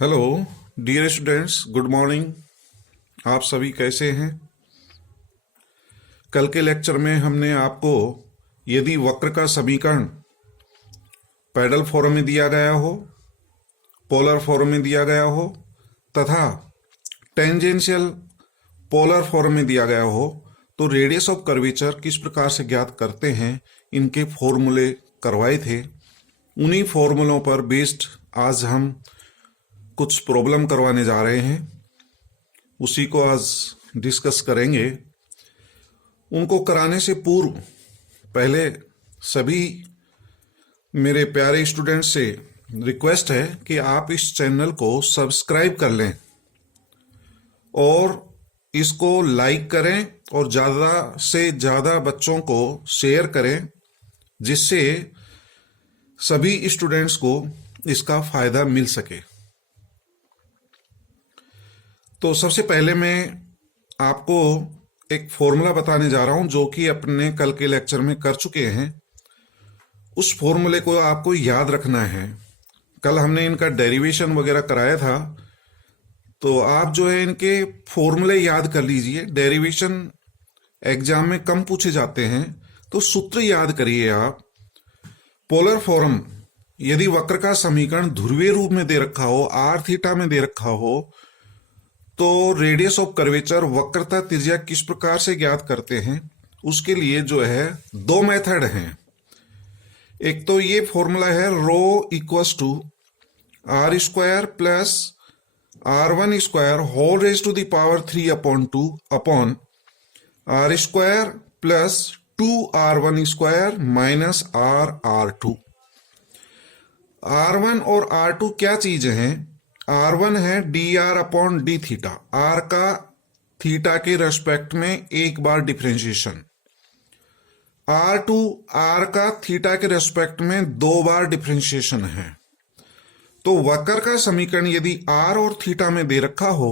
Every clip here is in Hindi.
Hello dear students, good morning. आप सभी कैसे हैं? कल के लेक्चर में हमने आपको यदि वक्र का समीकरण पैडल फॉर्म में दिया गया हो, पोलर फॉर्म में दिया गया हो तथा टेंजेंशियल पोलर फॉर्म में दिया गया हो तो रेडियस ऑफ कर्वेचर किस प्रकार से ज्ञात करते हैं, इनके फॉर्मूले करवाए थे। उन्हीं फॉर्मूलों पर बेस्ड आज हम कुछ प्रॉब्लम करवाने जा रहे हैं, उसी को आज डिस्कस करेंगे। उनको कराने से पूर्व पहले सभी मेरे प्यारे स्टूडेंट्स से रिक्वेस्ट है कि आप इस चैनल को सब्सक्राइब कर लें और इसको लाइक करें और ज़्यादा से ज़्यादा बच्चों को शेयर करें, जिससे सभी स्टूडेंट्स को इसका फ़ायदा मिल सके। तो सबसे पहले मैं आपको एक फॉर्मूला बताने जा रहा हूं जो कि अपने कल के लेक्चर में कर चुके हैं। उस फॉर्मूले को आपको याद रखना है। कल हमने इनका डेरिवेशन वगैरह कराया था, तो आप जो है इनके फॉर्मूले याद कर लीजिए। डेरिवेशन एग्जाम में कम पूछे जाते हैं, तो सूत्र याद करिए आप। पोलर फॉर्म, यदि वक्र का समीकरण ध्रुवीय रूप में दे रखा हो, आर थीटा में दे रखा हो, तो रेडियस ऑफ कर्वेचर वक्रता त्रिज्या किस प्रकार से ज्ञात करते हैं, उसके लिए जो है दो मेथड हैं। एक तो ये फॉर्मूला है rho equals to R square plus R one square whole raise to the power 3/2 upon R square plus 2r1 square minus r2। r1 और r2 क्या चीज हैं? R1 है dr upon D theta, r का थीटा के रेस्पेक्ट में एक बार डिफरेंशिएशन। R2 r का थीटा के रेस्पेक्ट में दो बार डिफरेंशिएशन है। तो वक्र का समीकरण यदि r और थीटा में दे रखा हो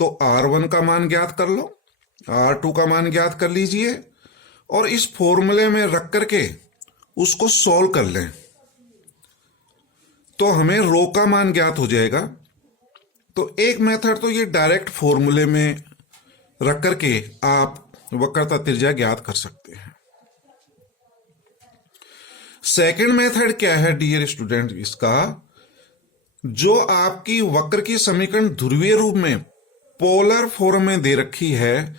तो R1 का मान ज्ञात कर लो, R2 का मान ज्ञात कर लीजिए और इस फॉर्मूले में रख करके उसको सॉल्व कर लें तो हमें रो का मान ज्ञात हो जाएगा। तो एक मेथड तो ये डायरेक्ट फॉर्मूले में रख करके आप वक्रता त्रिज्या ज्ञात कर सकते हैं। सेकंड मेथड क्या है डियर स्टूडेंट? इसका जो आपकी वक्र की समीकरण ध्रुवीय रूप में पोलर फॉर्म में दे रखी है,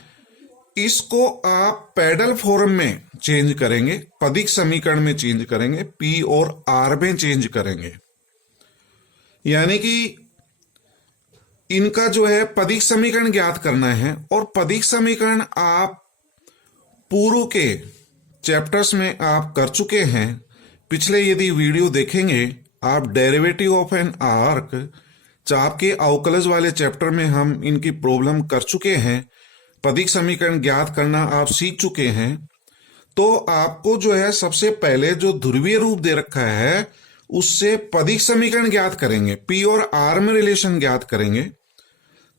इसको आप पैडल फॉर्म में चेंज करेंगे, पदिक समीकरण में चेंज करेंगे, पी और आर में चेंज करेंगे। यानी कि इनका जो है पदिक समीकरण ज्ञात करना है और पदिक समीकरण आप पूर्व के चैप्टर्स में आप कर चुके हैं। पिछले यदि वीडियो देखेंगे आप, डेरिवेटिव ऑफ एन आर्क, चाप के अवकलज वाले चैप्टर में हम इनकी प्रॉब्लम कर चुके हैं। पदिक समीकरण ज्ञात करना आप सीख चुके हैं। तो आपको जो है सबसे पहले जो ध्रुवीय रूप दे रखा है उससे पदिक समीकरण ज्ञात करेंगे, पी और आर में रिलेशन ज्ञात करेंगे।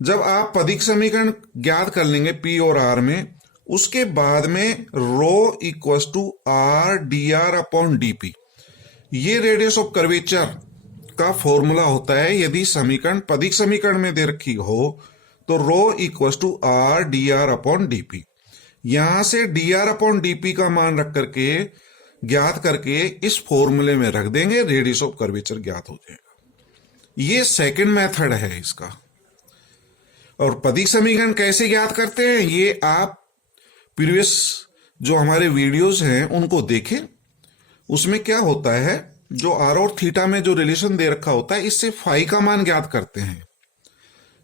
जब आप पदिक समीकरण ज्ञात कर लेंगे पी और आर में, उसके बाद में rho equals to R D R upon D P, ये रेडियस ऑफ कर्वेचर का फॉर्मूला होता है। यदि समीकरण पदिक समीकरण में दे रखी हो तो rho equals to R D R upon D P. यहां से D R upon D P का मान रख करके ज्ञात करके इस फॉर्मूले में रख देंगे, रेडियस ऑफ कर्वेचर ज्ञात हो जाएगा। ये सेकंड मेथड है इसका। और पदिक समीकरण कैसे ज्ञात करते हैं ये आप प्रीवियस जो हमारे वीडियोस हैं उनको देखें। उसमें क्या होता है, जो आर और थीटा में जो रिलेशन दे रखा होता है, इससे फाई का मान ज्ञात करते हैं।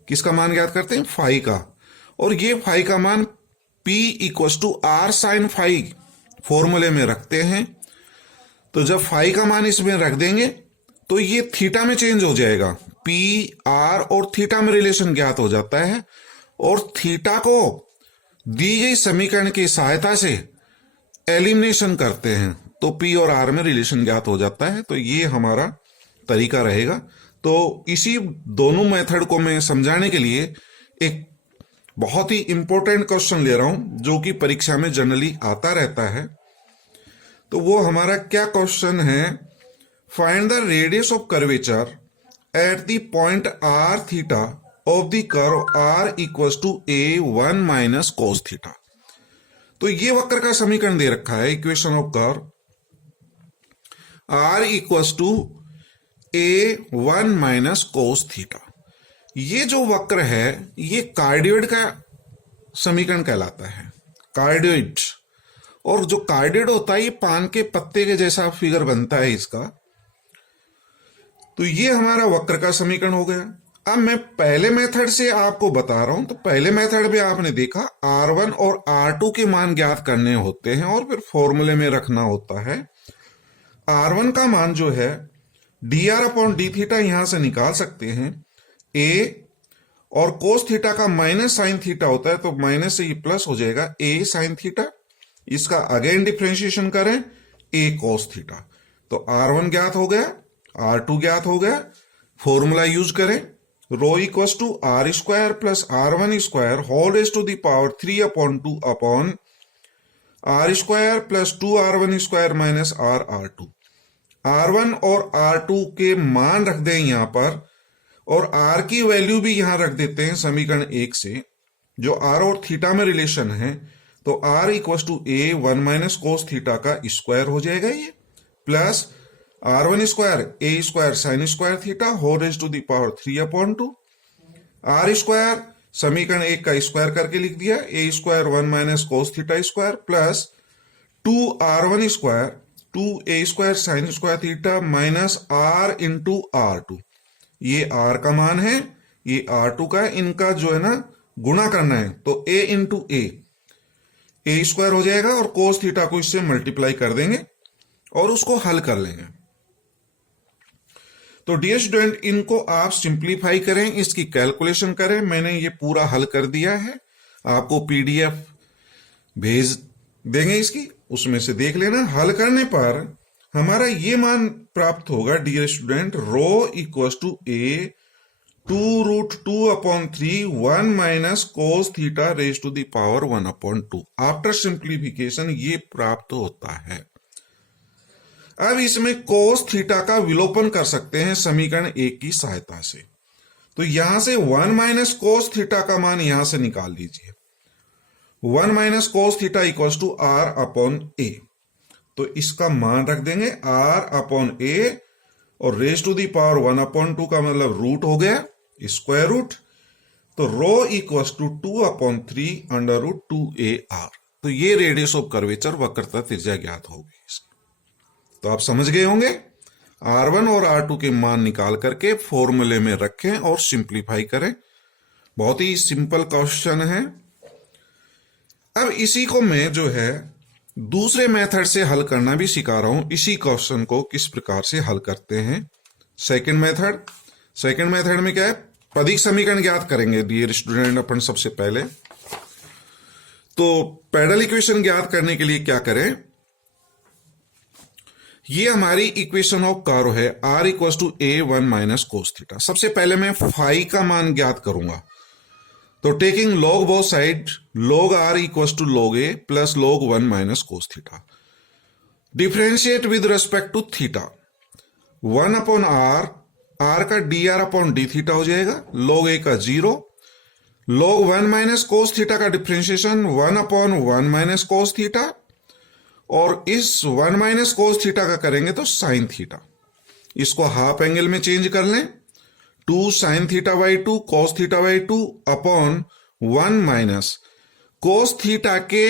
किसका मान ज्ञात करते हैं? फाई का। और ये फाई का मान P equals to R sine phi फॉर्मूले में रखते हैं। तो जब फाई का मान इसमें रख देंगे तो ये थीटा में चेंज हो जाएगा। पी आर और थीटा में रिलेशन ज्ञात हो जाता है और थीटा को दी गई समीकरण की सहायता से एलिमिनेशन करते हैं तो पी और आर में रिलेशन ज्ञात हो जाता है। तो ये हमारा तरीका रहेगा। तो इसी दोनों मेथड को मैं समझाने के लिए एक बहुत ही इंपॉर्टेंट क्वेश्चन ले रहा हूं जो कि परीक्षा में जनरली आता रहता है। तो वो हमारा क्या क्वेश्चन है? Find the radius of curvature at the point R theta of the curve R equals to A one minus cos theta. तो ये वक्र का समीकरण दे रखा है, equation of curve R equals to A one minus cos theta. ये जो वक्र है ये कार्डियोइड का समीकरण कहलाता है, कार्डियोइड। और जो कार्डियोइड होता है ये पान के पत्ते के जैसा फिगर बनता है इसका। तो ये हमारा वक्र का समीकरण हो गया। अब मैं पहले मेथड से आपको बता रहा हूं। तो पहले मेथड में आपने देखा R1 और R2 के मान ज्ञात करने होते हैं और फिर फॉर्मूले में रखना होता है। R1 का मान जो है dr अपॉन डी थीटा यहां से निकाल सकते हैं a, और कोस थीटा का माइनस साइन थीटा होता है तो माइनस से ये प्लस हो जाएगा a साइन थीटा। इसका अगेन डिफरेंशिएशन करें a कोस थीटा। तो R1 ज्ञात हो गया, R2 ज्ञात हो गया। फॉर्मूला यूज करें, rho equals to R square plus R1 square whole raise to the power 3 upon 2 upon R square plus 2R1 square minus R2। R1 और R2 के मान रख दें यहां पर, और R की वैल्यू भी यहां रख देते हैं समीकरण 1 से, जो R और थीटा में रिलेशन है। तो R equals to A one minus cos theta का स्क्वायर हो जाएगा ये, plus R1 square A square sine square theta whole raise to the power 3 upon 2। R square समीकरण 1 का स्क्वायर करके लिख दिया, A square one minus cos theta square plus 2R1 square 2a square sine square theta minus R into R2। ये R का मान है, ये R2 का है, इनका जो है ना गुणा करना है। तो a इंटू ए स्क्वायर हो जाएगा और कोस थीटा को इससे मल्टीप्लाई कर देंगे और उसको हल कर लेंगे। तो डियर स्टूडेंट, इनको आप सिंप्लीफाई करें, इसकी कैलकुलेशन करें। मैंने ये पूरा हल कर दिया है, आपको पीडीएफ भेज देंगे इसकी, उसमें से देख लेना। हल करने पर हमारा ये मान प्राप्त होगा dear student, rho equals to A 2√2 upon 3 1 minus cos theta raise to the power 1 upon 2। After simplification ये प्राप्त होता है। अब इसमें कोस थीटा का विलोपन कर सकते हैं समीकरण 1 की सहायता से। तो यहां से 1 माइनस कोस थीटा का मान यहां से निकाल लीजिए। 1 minus cos theta equals to R upon A. तो इसका मान रख देंगे आर अपॉन ए, और raise to the power 1 upon 2 का मतलब रूट हो गया, स्क्वायर रूट। तो rho equals to 2 upon 3 under root 2AR। तो ये रेडियस ऑफ कर्वेचर वक्रता त्रिज्या ज्ञात होगी। तो आप समझ गए होंगे। R1 और R2 के मान निकाल करके फॉर्मूले में रखें और सिंप्लीफाई करें। बहुत ही सिंपल क्वेश्चन है। अब इसी को मैं जो है दूसरे मेथड से हल करना भी सिखा रहा हूं। इसी क्वेश्चन को किस प्रकार से हल करते हैं। सेकंड मेथड में क्या है, पदिक समीकरण ज्ञात करेंगे डियर स्टूडेंट अपन सबसे पहले। तो पैडल इक्वेशन ज्ञात करने के लिए क्या करें, ये हमारी इक्वेशन ऑफ कर्व है R equals to A one minus cos theta. सबसे पहले मैं फाई का मान ज्ञात करूंगा। तो taking log both side, log R equals to log A plus log 1 minus cos theta. Differentiate with respect to theta. 1 upon R का dr अपॉन डी थीटा हो जाएगा, log A का 0, log 1 माइनस कोस थीटा का differentiation 1 upon 1 minus cos theta, और इस 1 माइनस कोस थीटा का करेंगे तो साइन थीटा। इसको हाफ एंगल में चेंज कर लें, 2 sign theta by 2 cos theta by 2 upon 1 minus cos theta के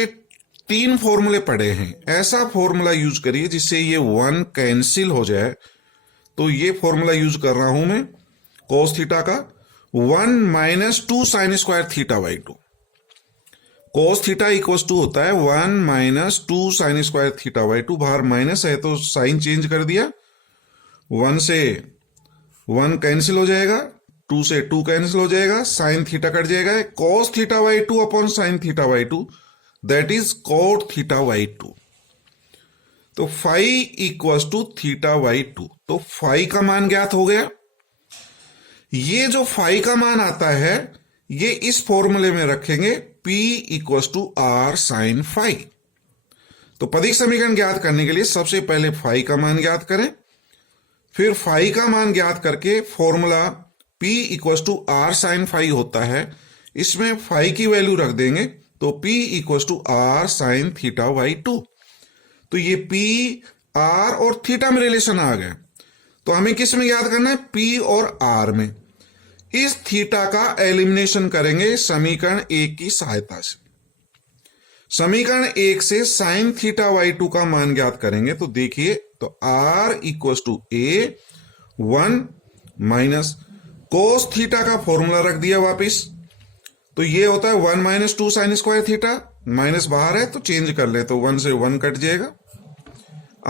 3 फॉर्मूले पड़े हैं। ऐसा फॉर्मूला यूज करिए जिससे ये 1 कैंसिल हो जाए। तो ये फॉर्मूला यूज कर रहा हूं मैं कोस थीटा का, 1 minus 2 sine square theta by 2। Cos theta equals to होता है 1 minus 2 sine square theta by 2। बाहर माइनस है तो साइन चेंज कर दिया, 1 से 1 कैंसिल हो जाएगा, 2 से 2 कैंसिल हो जाएगा, साइन थीटा कट जाएगा, cos theta by 2 upon sine theta by 2, that is cot theta by 2। तो phi equals to theta by 2। तो फाई का मान ज्ञात हो गया। ये जो फाई का मान आता है ये इस फॉर्मूले में रखेंगे, P equals to R sine phi. तो पदिक समीकरण ज्ञात करने के लिए सबसे पहले फाई का मान ज्ञात करें, फिर फाई का मान ज्ञात करके formula P equal to R sine phi होता है, इसमें फाई की वैल्यू रख देंगे तो P equal to R sine theta by 2। तो ये P R और थीटा में रिलेशन आ गया। तो हमें किस में याद करना है? P और R में। इस थीटा का एलिमिनेशन करेंगे समीकरण 1 की सहायता से। समीकरण 1 से साइन थीटा बाई 2 का मान ज्ञात करेंगे तो देखिए, तो R equal to A 1 minus cos theta का फॉर्मूला रख दिया वापिस, तो ये होता है 1 minus 2 sine square theta, minus बाहर है तो चेंज कर ले, तो 1 से 1 कट जाएगा।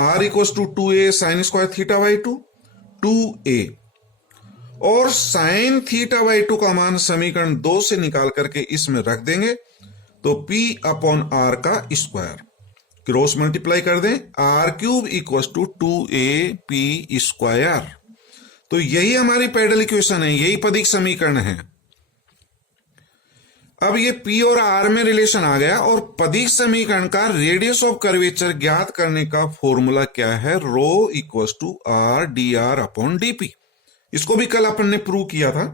R equal to 2A sine square theta by 2 2A, और साइन थीटा बाई 2 का मान समीकरण 2 से निकाल करके इसमें रख देंगे तो P अपॉन R का स्क्वायर, क्रॉस मल्टीप्लाई कर दें, R cube equal to 2AP square. तो यही हमारी पैरेलल इक्वेशन है, यही पदिक समीकरण है। अब ये P और R में रिलेशन आ गया, और पदिक समीकरण का रेडियस ऑफ कर्वेचर ज्ञात करने का फॉर्मूला क्या है? Rho equal to R dr upon dp। इसको भी कल अपन ने प्रूव किया था।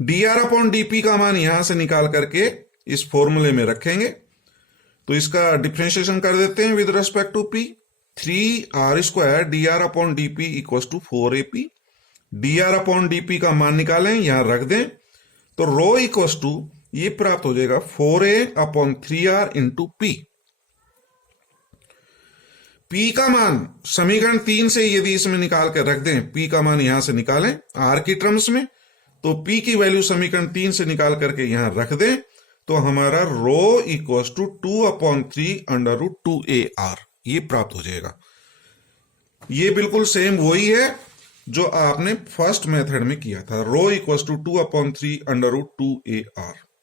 dr अपॉन dp का मान यहां से निकाल करके इस फॉर्मूले में रखेंगे, तो इसका डिफरेंशिएशन कर देते हैं with respect to p। 3r square dr upon dp equal to 4ap। dr upon dp का मान निकालें, यहां रख दें, तो रो इक्वल टू ये प्राप्त हो जाएगा 4a upon 3r into p। P का मान समीकरण 3 से यदि इसमें निकाल कर रख दें, P का मान यहां से निकालें R की टर्म्स में, तो P की वैल्यू समीकरण 3 से निकाल करके यहां रख दें, तो हमारा rho equal to 2 upon 3 under root 2AR ये प्राप्त हो जाएगा। ये बिल्कुल सेम वही है जो आपने फर्स्ट मेथड में किया था, rho equal to 2 upon 3 under root 2AR।